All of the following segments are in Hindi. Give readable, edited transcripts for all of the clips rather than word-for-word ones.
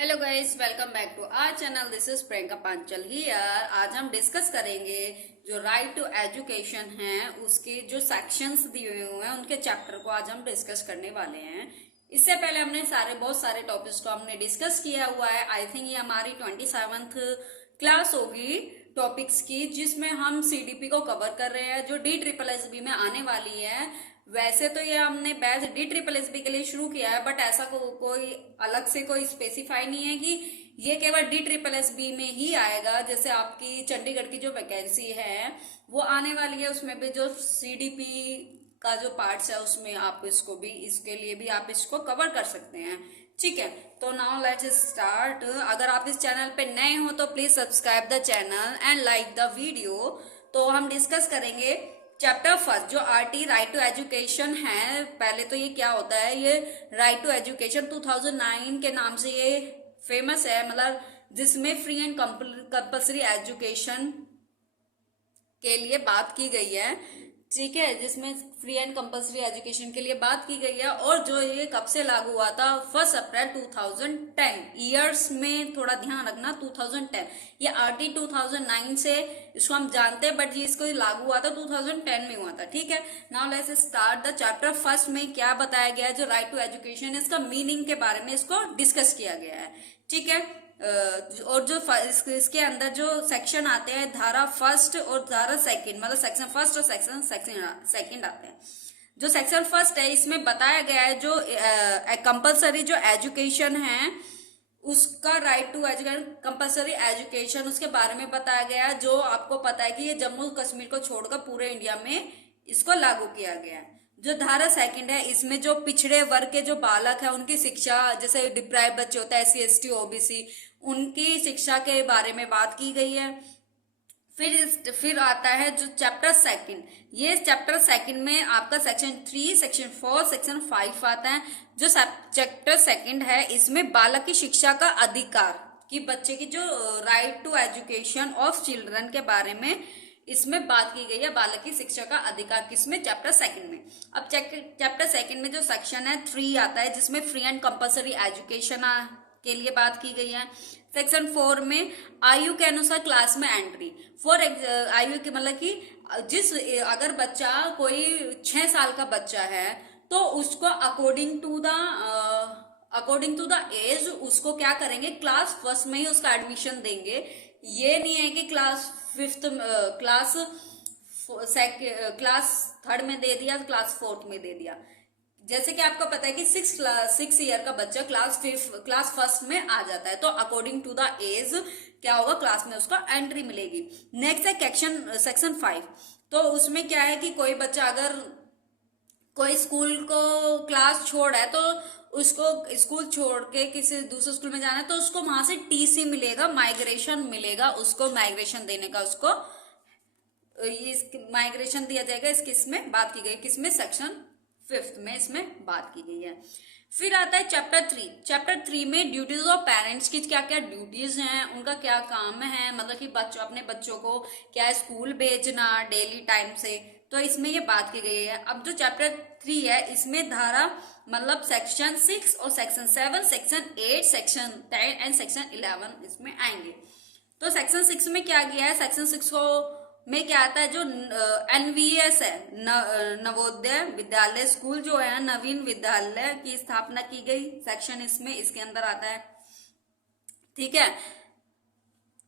Hello guys, welcome back to our channel. This is Priyanka Panchal here. आज हम डिस्कस करेंगे जो राइट टू एजुकेशन है उसके जो सेक्शंस दिए हुए हैं उनके चैप्टर को आज हम डिस्कस करने वाले हैं। इससे पहले हमने बहुत सारे टॉपिक्स को हमने डिस्कस किया हुआ है। आई थिंक ये हमारी 27th क्लास होगी टॉपिक्स की, जिसमें हम सीडीपी को कवर कर रहे हैं जो DSSB में आने वाली है। वैसे तो ये हमने बैच DSSB के लिए शुरू किया है, बट ऐसा कोई अलग से कोई स्पेसिफाई नहीं है कि ये केवल DSSB में ही आएगा। जैसे आपकी चंडीगढ़ की जो वैकेंसी है वो आने वाली है, उसमें भी जो सीडीपी का जो पार्ट्स है उसमें आप इसको भी, इसके लिए भी आप इसको कवर कर सकते हैं। ठीक है, तो नाउ लेट्स स्टार्ट। अगर आप इस चैनल पे नए हो तो please subscribe the channel and like the video. तो हम डिस्कस करेंगे चैप्टर फर्स्ट जो आरटी राइट टू एजुकेशन है। पहले तो ये क्या होता है, ये राइट टू एजुकेशन 2009 के नाम से ये फेमस है, मतलब जिसमें फ्री एंड कंपल्सरी एजुकेशन के लिए बात की गई है। ठीक है, जिसमें फ्री एंड कंपल्सरी एजुकेशन के लिए बात की गई है। और जो ये कब से लागू हुआ था, 1 अप्रैल 2010। ईयर्स में थोड़ा ध्यान रखना, 2010। ये आरटी 2009 से इसको हम जानते हैं, बट ये इसको लागू हुआ था 2010 में हुआ था। ठीक है, now let's start the chapter first में क्या बताया गया है जो राइट टू एजुकेशन, इसका मीनिंग के बारे में इसको डिस्कस किया गया है। ठीक है, और जो इसके अंदर जो सेक्शन आते हैं, धारा फर्स्ट और धारा सेकंड, मतलब सेक्शन फर्स्ट और सेक्शन सेकंड आते हैं। जो सेक्शन फर्स्ट है इसमें बताया गया है जो कंपलसरी जो एजुकेशन है उसका right to education, compulsory education, उसके बारे में बताया गया है। जो आपको पता है कि ये जम्मू कश्मीर को छोड़कर पूरे इंडिया में इसको लागू किया गया है। जो धारा सेकंड है इसमें जो पिछड़े वर्ग के जो बालक है उनकी शिक्षा, जैसे डिप्राइव बच्चे होते हैं SC ST OBC, उनकी शिक्षा के बारे में बात की गई है। फिर आता है जो चैप्टर सेकंड। ये चैप्टर सेकंड में आपका सेक्शन 3, सेक्शन 4, सेक्शन 5 आता है। जो चैप्टर सेकंड है इसमें बालक की शिक्षा का अधिकार कि बच्चे की जो right to education of children के बारे में इसमें बात की गई है। बालक की शिक्षा का अधिकार किसमें, चैप्टर सेकंड में। अब चैप्टर सेकंड में जो सेक्शन है 3 आता है जिसमें फ्री एंड कंपल्सरी एजुकेशन के लिए बात की गई है। सेक्शन 4 में आयु के अनुसार क्लास में एंट्री, फॉर आयु के मतलब कि अगर बच्चा कोई 6 साल का बच्चा है तो उसको अकॉर्डिंग टू द एज उसको क्या करेंगे, क्लास फर्स्ट में ही उसका एडमिशन देंगे। ये नहीं है कि क्लास थर्ड में दे दिया, क्लास फोर्थ में दे दिया। जैसे कि आपको पता है कि 6 ईयर का बच्चा क्लास फर्स्ट में आ जाता है, तो अकॉर्डिंग टू द एज क्या होगा, क्लास में उसको एंट्री मिलेगी। नेक्स्ट है सेक्शन 5। तो उसमें क्या है कि कोई बच्चा अगर कोई स्कूल को क्लास छोड़ है तो उसको स्कूल छोड़ के किसी दूसरे स्कूल में जाना है तो उसको वहां से TC मिलेगा, माइग्रेशन मिलेगा, उसको माइग्रेशन देने का, उसको माइग्रेशन दिया जाएगा। इसमें बात की गई, किसमें, सेक्शन 5 में इसमें बात की गई है। फिर आता है चैप्टर 3। चैप्टर 3 में ड्यूटीज ऑफ पेरेंट्स की क्या क्या ड्यूटीज हैं, उनका क्या काम है, मतलब कि अपने बच्चों को क्या स्कूल भेजना डेली टाइम से, तो इसमें ये बात की गई है। अब जो चैप्टर 3 है इसमें धारा मतलब सेक्शन 6 और section 7, section 8, section 10 and section 11 इसमें आएंगे। तो सेक्शन 6 में क्या किया है, सेक्शन 6 में क्या आता है, जो NVS है, नवोदय विद्यालय स्कूल जो है, नवीन विद्यालय की स्थापना की गई, सेक्शन इसमें इसके अंदर आता है। ठीक है,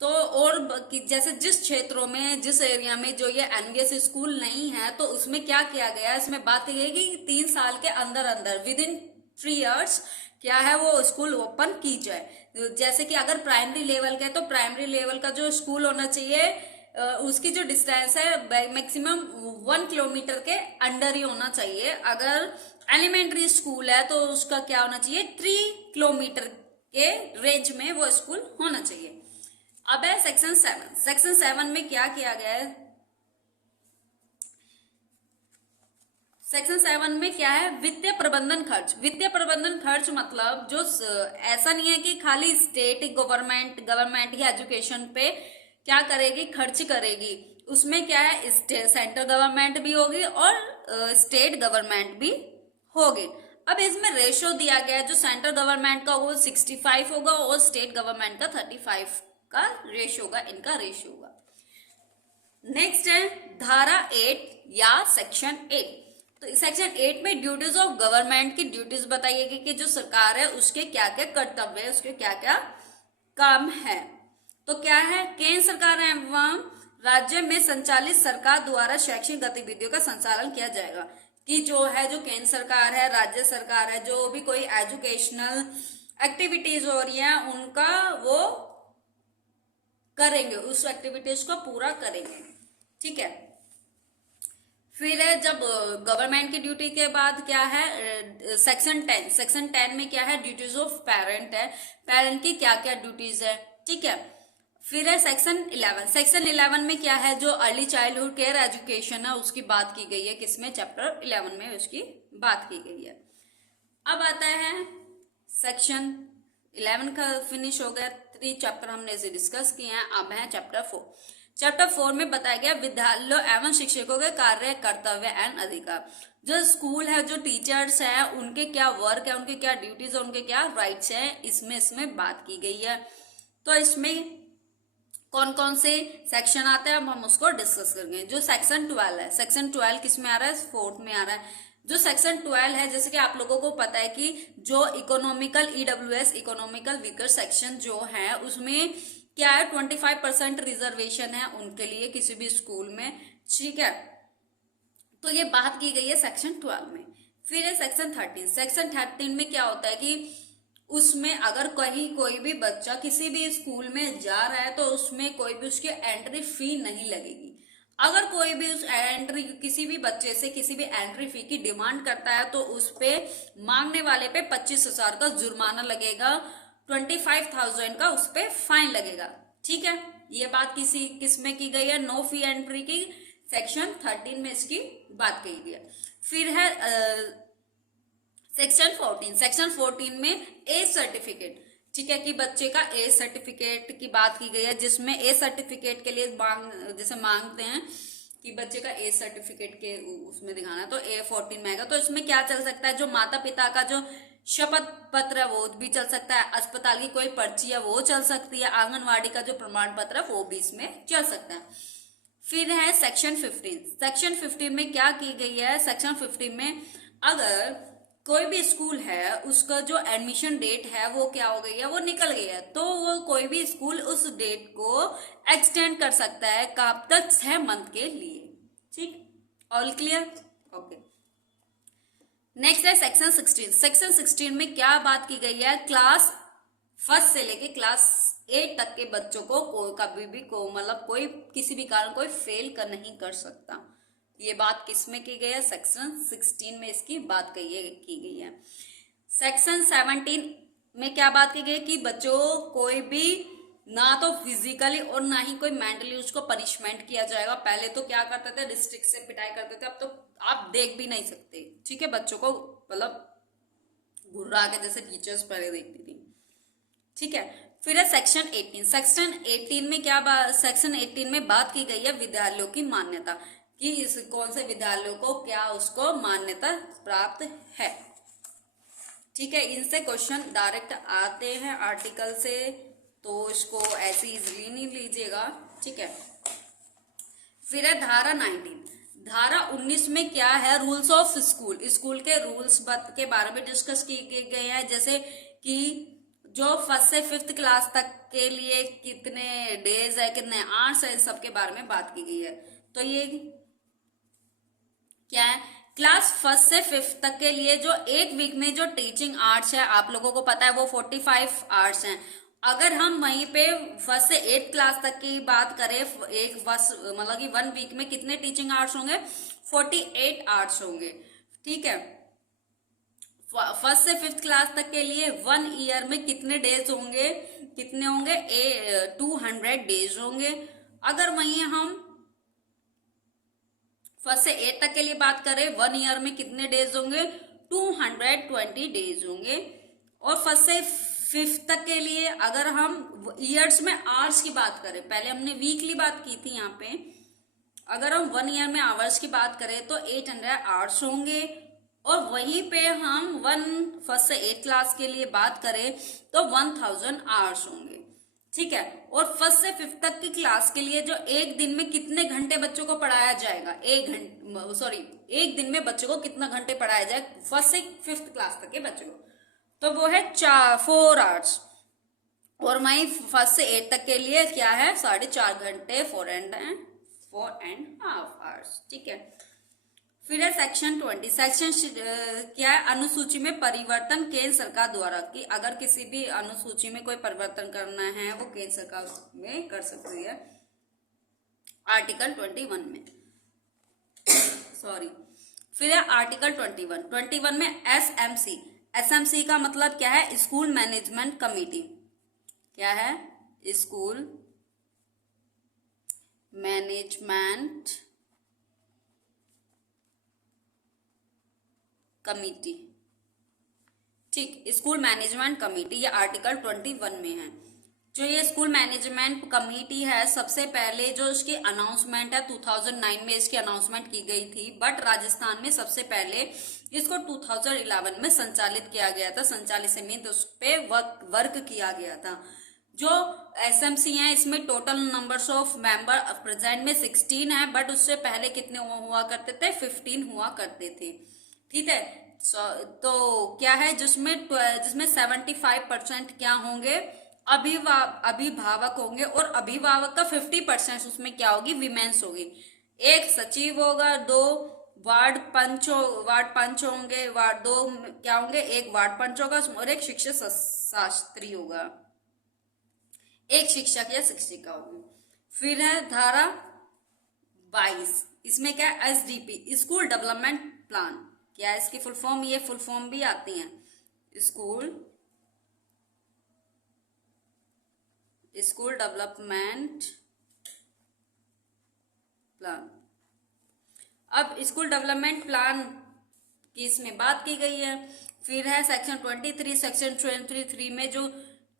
तो और जैसे जिस क्षेत्रों में, जिस एरिया में जो ये NVS स्कूल नहीं है तो उसमें क्या किया गया है, इसमें बात की गई कि 3 साल के अंदर अंदर विद इन 3 years क्या है वो स्कूल ओपन की जाए। जैसे कि अगर प्राइमरी लेवल का है तो प्राइमरी लेवल का जो स्कूल होना चाहिए उसकी जो डिस्टेंस है मैक्सिमम 1 किलोमीटर के अंडर ही होना चाहिए। अगर एलिमेंट्री स्कूल है तो उसका क्या होना चाहिए, 3 किलोमीटर के रेंज में वो स्कूल होना चाहिए। अब है सेक्शन 7। सेक्शन 7 में क्या किया गया है, सेक्शन 7 में क्या है, वित्तीय प्रबंधन खर्च। वित्तीय प्रबंधन खर्च मतलब जो ऐसा नहीं है कि खाली स्टेट गवर्नमेंट ही एजुकेशन पे क्या करेगी, खर्च करेगी। उसमें क्या है, सेंट्रल गवर्नमेंट भी होगी और स्टेट गवर्नमेंट भी होगी। अब इसमें रेशो दिया गया है, जो सेंट्रल गवर्नमेंट का वो 65 होगा और स्टेट गवर्नमेंट का 35 का रेशो होगा, इनका रेशो होगा। नेक्स्ट है धारा 8 या सेक्शन 8। तो सेक्शन 8 में ड्यूटीज ऑफ गवर्नमेंट की ड्यूटीज बताइएगी कि जो सरकार है उसके क्या क्या कर्तव्य है, उसके क्या क्या काम है। तो क्या है, केंद्र सरकार एवं राज्य में संचालित सरकार द्वारा शैक्षिक गतिविधियों का संचालन किया जाएगा। कि जो है, जो केंद्र सरकार है, राज्य सरकार है, जो भी कोई एजुकेशनल एक्टिविटीज हो रही है उनका वो करेंगे, उस एक्टिविटीज को पूरा करेंगे। ठीक है। फिर है जब गवर्नमेंट की ड्यूटी के बाद क्या है, सेक्शन 10। सेक्शन 10 में क्या है, ड्यूटीज ऑफ पेरेंट है, पेरेंट की क्या क्या ड्यूटीज है। ठीक है। फिर है सेक्शन 11। सेक्शन 11 में क्या है, जो अर्ली चाइल्डहुड केयर एजुकेशन है उसकी बात की गई है, किसमें, चैप्टर 11 में उसकी बात की गई है। अब आता है सेक्शन 11 का फिनिश हो गया, 3 चैप्टर हमने इसे डिस्कस किए हैं। अब है चैप्टर 4। चैप्टर 4 में बताया गया विद्यालयों एवं शिक्षकों के कार्य, कर्तव्य एंड अधिकार। जो स्कूल है, जो टीचर्स हैं, उनके क्या वर्क है, उनके क्या ड्यूटीज है, उनके क्या राइट्स हैं, इसमें बात की गई है। तो इसमें कौन कौन से सेक्शन आते हैं अब हम उसको डिस्कस करेंगे। जो सेक्शन 12 है, सेक्शन 12 किस में आ रहा है, 4th में आ रहा है। जो सेक्शन 12 है, जैसे कि आप लोगों को पता है कि जो economical EWS economical weaker section जो है उसमें क्या है, 25% रिजर्वेशन है उनके लिए किसी भी स्कूल में। ठीक है। तो ये बात की गई है सेक्शन 12 में। फिर है सेक्शन 13। सेक्शन 13 में क्या होता है कि उसमें अगर कहीं कोई भी बच्चा किसी भी स्कूल में जा रहा है तो उसमें कोई भी उसकी एंट्री फी नहीं लगेगी। अगर कोई भी उस एंट्री किसी भी बच्चे से किसी भी एंट्री फी की डिमांड करता है तो उस पे मांगने वाले पे 25,000 का जुर्माना लगेगा, 25,000 का उस पे फाइन लगेगा। ठीक है। ये बात किस में की गई है, नो फी एंट्री की सेक्शन 13 में इसकी बात की गई है। फिर है सेक्शन 14। सेक्शन 14 में एज सर्टिफिकेट। ठीक है, कि बच्चे का एज सर्टिफिकेट की बात की गई है, जिसमें एज सर्टिफिकेट के लिए जैसे मांगते हैं कि बच्चे का एज सर्टिफिकेट के उसमें दिखाना है, तो A14 में आएगा। तो इसमें क्या चल सकता है, जो माता पिता का जो शपथ पत्र है वो भी चल सकता है, अस्पताल की कोई पर्ची है वो चल सकती है, आंगनवाड़ी का जो प्रमाण पत्र है वो भी इसमें चल सकता है। फिर है सेक्शन 15। सेक्शन 15 में क्या की गई है, सेक्शन 15 में अगर कोई भी स्कूल है उसका जो एडमिशन डेट है वो क्या हो गई है, वो निकल गई है, तो वो कोई भी स्कूल उस डेट को एक्सटेंड कर सकता है, कब तक, 6 मंथ के लिए। ठीक, ऑल क्लियर, ओके। नेक्स्ट है सेक्शन 16। सेक्शन 16 में क्या बात की गई है, क्लास 1 से लेके क्लास 8 तक के बच्चों को कभी भी मतलब कोई किसी भी कारण कोई फेल कर नहीं कर सकता। ये बात किसमें की गई है, सेक्शन 16 में इसकी बात की गई है। सेक्शन 17 में क्या बात की गई कि बच्चों कोई भी ना तो फिजिकली और ना ही कोई मेंटली उसको पनिशमेंट किया जाएगा। पहले तो क्या करते थे, डिस्ट्रिक्ट से पिटाई करते थे, अब तो आप देख भी नहीं सकते। ठीक है, बच्चों को मतलब घुर्रा के जैसे टीचर्स पहले देखती थी। ठीक है। फिर है सेक्शन 18। सेक्शन 18 में क्या बात, सेक्शन 18 में बात की गई है विद्यालयों की मान्यता, कि इस कौन से विद्यालयों को क्या उसको मान्यता प्राप्त है। ठीक है, इनसे क्वेश्चन डायरेक्ट आते हैं आर्टिकल से, तो इसको ऐसे इजीली नहीं लीजिएगा। ठीक है। फिर है धारा 19। धारा 19 में क्या है, रूल्स ऑफ स्कूल, स्कूल के रूल्स के बारे में डिस्कस किए गए हैं, जैसे कि जो 1st से 5th क्लास तक के लिए कितने डेज है, कितने आवर्स है, सब के बारे में बात की गई है। तो ये क्या है, क्लास 1st से 5th तक के लिए जो एक वीक में जो टीचिंग आवर्स है आप लोगों को पता है वो 45 आवर्स हैं। अगर हम वहीं पे 1st से 8th क्लास तक की बात करें, एक मतलब कि 1 वीक में कितने टीचिंग आवर्स होंगे, 48 आवर्स होंगे। ठीक है। 1st से 5th क्लास तक के लिए 1 ईयर में कितने डेज होंगे, 200 डेज होंगे। अगर वहीं हम 1st से 8th तक के लिए बात करें, 1 ईयर में कितने डेज होंगे, 220 डेज होंगे। और 1st से 5th तक के लिए अगर हम ईयर्स में आवर्स की बात करें, पहले हमने वीकली बात की थी यहाँ पे, अगर हम 1 ईयर में आवर्स की बात करें तो 800 आवर्स होंगे। और वहीं पे हम फर्स्ट से 8 क्लास के लिए बात करें तो 1000 आवर्स होंगे, ठीक है। और फर्स्ट से 5th तक की क्लास के लिए जो एक दिन में कितने घंटे बच्चों को पढ़ाया जाएगा, एक दिन में बच्चों को कितना घंटे पढ़ाया जाए फर्स्ट से 5th क्लास तक के बच्चों को, तो वो है 4 आवर्स। और वहीं फर्स्ट से 8 तक के लिए क्या है, 4.5 घंटे, 4.5 आवर्स, ठीक है। फिर है सेक्शन 20। सेक्शन क्या है, अनुसूची में परिवर्तन केंद्र सरकार द्वारा, कि अगर किसी भी अनुसूची में कोई परिवर्तन करना है वो केंद्र सरकार में कर सकती है, आर्टिकल 21 में सॉरी। फिर है आर्टिकल 21 में एसएमसी। एसएमसी का मतलब क्या है, स्कूल मैनेजमेंट कमेटी। क्या है, स्कूल मैनेजमेंट कमिटी, ठीक, स्कूल मैनेजमेंट कमिटी, ये आर्टिकल 21 में है। जो ये स्कूल मैनेजमेंट कमेटी है, सबसे पहले जो इसकी अनाउंसमेंट है 2009 में इसकी अनाउंसमेंट की गई थी, बट राजस्थान में सबसे पहले इसको 2011 में संचालित किया गया था। संचालित से मीन उस पे वर्क किया गया था। जो एसएमसी है इसमें total numbers of member present में 16 है, बट उससे पहले कितने हुआ करते थे, 15 हुआ करते थे, ठीक है। तो क्या है, जिसमें 75% क्या होंगे, अभिभावक होंगे, और अभिभावक का 50% उसमें क्या होगी, विमेंस होगी। एक सचिव होगा, 2 वार्ड पंच होंगे, वार्ड 2 क्या होंगे, एक वार्ड पंच होगा और एक शिक्षक शास्त्री होगा, एक शिक्षक या शिक्षिका होगी। फिर है धारा 22, इसमें क्या है, एसडीपी, स्कूल डेवलपमेंट प्लान। क्या है इसकी फुल फॉर्म, ये फुल फॉर्म भी आती है, स्कूल डेवलपमेंट प्लान। अब स्कूल डेवलपमेंट प्लान की इसमें बात की गई है। फिर है सेक्शन 23। सेक्शन 23 में जो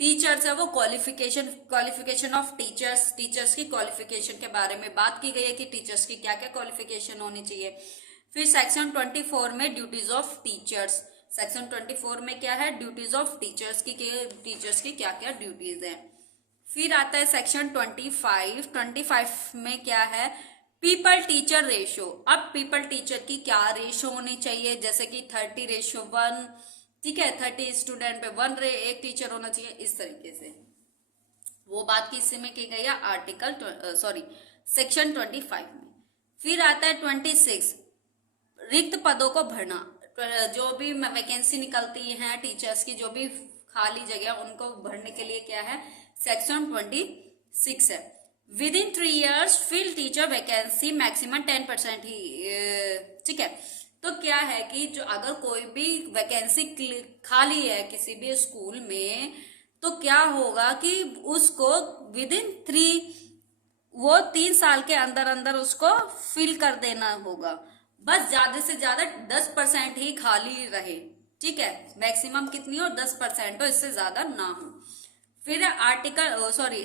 टीचर्स है वो क्वालिफिकेशन ऑफ टीचर्स की क्वालिफिकेशन के बारे में बात की गई है कि टीचर्स की क्या क्या क्वालिफिकेशन होनी चाहिए। फिर सेक्शन 24 में ड्यूटीज ऑफ टीचर्स। सेक्शन 24 में क्या है, ड्यूटीज ऑफ टीचर्स की क्या क्या ड्यूटीज है। फिर आता है सेक्शन 25 में क्या है, पीपल टीचर रेशियो। अब पीपल टीचर की क्या रेशियो होनी चाहिए, जैसे कि 30:1, ठीक है, 30 स्टूडेंट पे 1 टीचर होना चाहिए, इस तरीके से वो बात की इसमें की गई है सेक्शन 25 में। फिर आता है 26, रिक्त पदों को भरना। जो भी वैकेंसी निकलती है टीचर्स की, जो भी खाली जगह उनको भरने के लिए क्या है, सेक्शन 26 है। Within 3 years fill teacher vacancy maximum 10% ही, ठीक है। तो क्या है कि जो अगर कोई भी वैकेंसी खाली है किसी भी स्कूल में, तो क्या होगा कि उसको विद इन 3 साल के अंदर अंदर उसको फिल कर देना होगा। बस ज्यादा से ज्यादा 10% ही खाली रहे, ठीक है, मैक्सिमम कितनी हो, 10% हो, इससे ज्यादा ना हो। फिर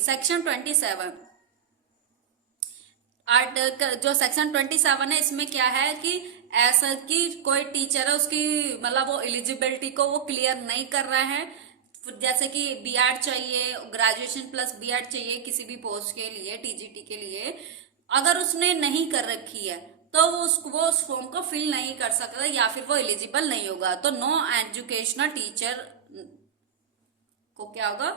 सेक्शन 27। जो सेक्शन 27 है इसमें क्या है कि ऐसा कि कोई टीचर है उसकी मतलब वो एलिजिबिलिटी को वो क्लियर नहीं कर रहा है, जैसे कि बीएड चाहिए, ग्रेजुएशन प्लस बीएड चाहिए किसी भी पोस्ट के लिए, टीजीटी के लिए, अगर उसने नहीं कर रखी है तो वो उस फॉर्म को फिल नहीं कर सकता या फिर वो एलिजिबल नहीं होगा। तो नो एजुकेशनल टीचर को क्या होगा,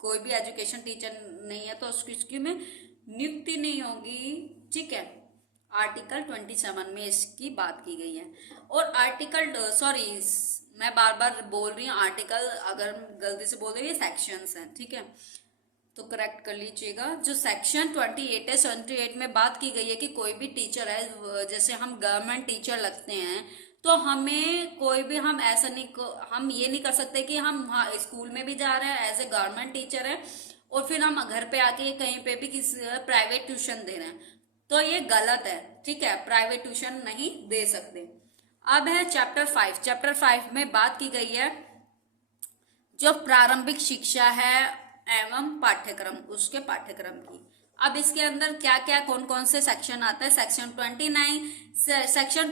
कोई भी एजुकेशन टीचर नहीं है तो उसकी में नियुक्ति नहीं होगी, ठीक है। आर्टिकल 27 में इसकी बात की गई है। और मैं बार बार बोल रही हूँ आर्टिकल, अगर गलती से बोल रही हूँ, ये सेक्शंस हैं, ठीक है, तो करेक्ट कर लीजिएगा। जो सेक्शन 28 है, 28 में बात की गई है कि कोई भी टीचर है, जैसे हम गवर्नमेंट टीचर लगते हैं तो हमें कोई भी हम ऐसा नहीं, हम ये नहीं कर सकते कि हम स्कूल में भी जा रहे हैं एज ए गवर्नमेंट टीचर है और फिर हम घर पे आके कहीं पे भी किसी प्राइवेट ट्यूशन दे रहे हैं, तो ये गलत है, ठीक है, प्राइवेट ट्यूशन नहीं दे सकते। अब है चैप्टर 5 में बात की गई है जो प्रारंभिक शिक्षा है एवं पाठ्यक्रम, उसके पाठ्यक्रम की। अब इसके अंदर क्या क्या कौन कौन से सेक्शन आते हैं। सेक्शन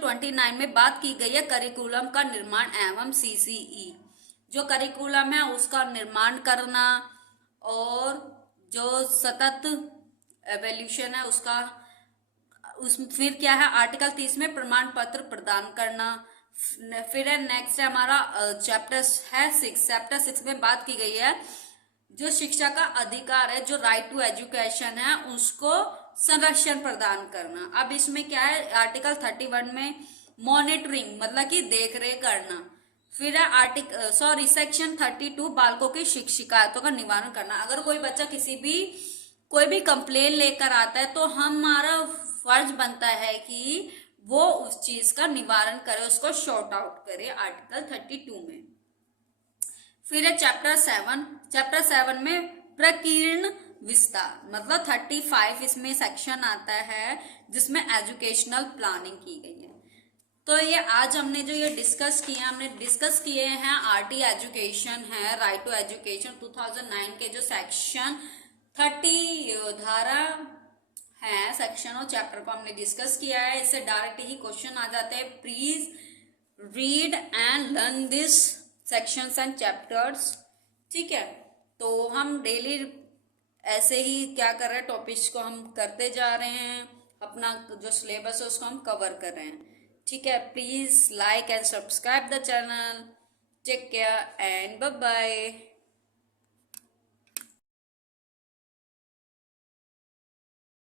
29 में बात की गई है करिकुलम का निर्माण एवं सीसीई, जो करिकुलम है उसका निर्माण करना, और जो सतत एवोल्यूशन है उसका, उस फिर क्या है आर्टिकल 30 में प्रमाण पत्र प्रदान करना। फिर है नेक्स्ट है हमारा चैप्टर है 6। चैप्टर 6 में बात की गई है जो शिक्षा का अधिकार है, जो राइट टू एजुकेशन है, उसको संरक्षण प्रदान करना। अब इसमें क्या है आर्टिकल 31 में मॉनिटरिंग मतलब कि देख रेख करना। फिर है सेक्शन 32 बालकों की शिकायतों का निवारण करना। अगर कोई बच्चा कोई भी कंप्लेन लेकर आता है तो हमारा फर्ज बनता है कि वो उस चीज का निवारण करे, उसको शॉर्ट आउट करे आर्टिकल 32 में। फिर है चैप्टर 7 में प्रकीर्ण विस्तार मतलब 35 इसमें सेक्शन आता है जिसमें एजुकेशनल प्लानिंग की गई है। तो ये आज हमने जो ये डिस्कस किया, हमने डिस्कस किए हैं आरटी एजुकेशन है, राइट टू एजुकेशन 2009 के जो सेक्शन 30 धारा है सेक्शन और चैप्टर को हमने डिस्कस किया है। इससे डायरेक्ट ही क्वेश्चन आ जाते हैं। Please read and learn this sections and chapters. ठीक है, तो हम डेली ऐसे ही क्या कर रहे हैं, टॉपिक्स को हम करते जा रहे हैं, अपना जो सिलेबस है उसको हम कवर कर रहे हैं। ठीक है, please like and subscribe the channel. Take care and bye bye.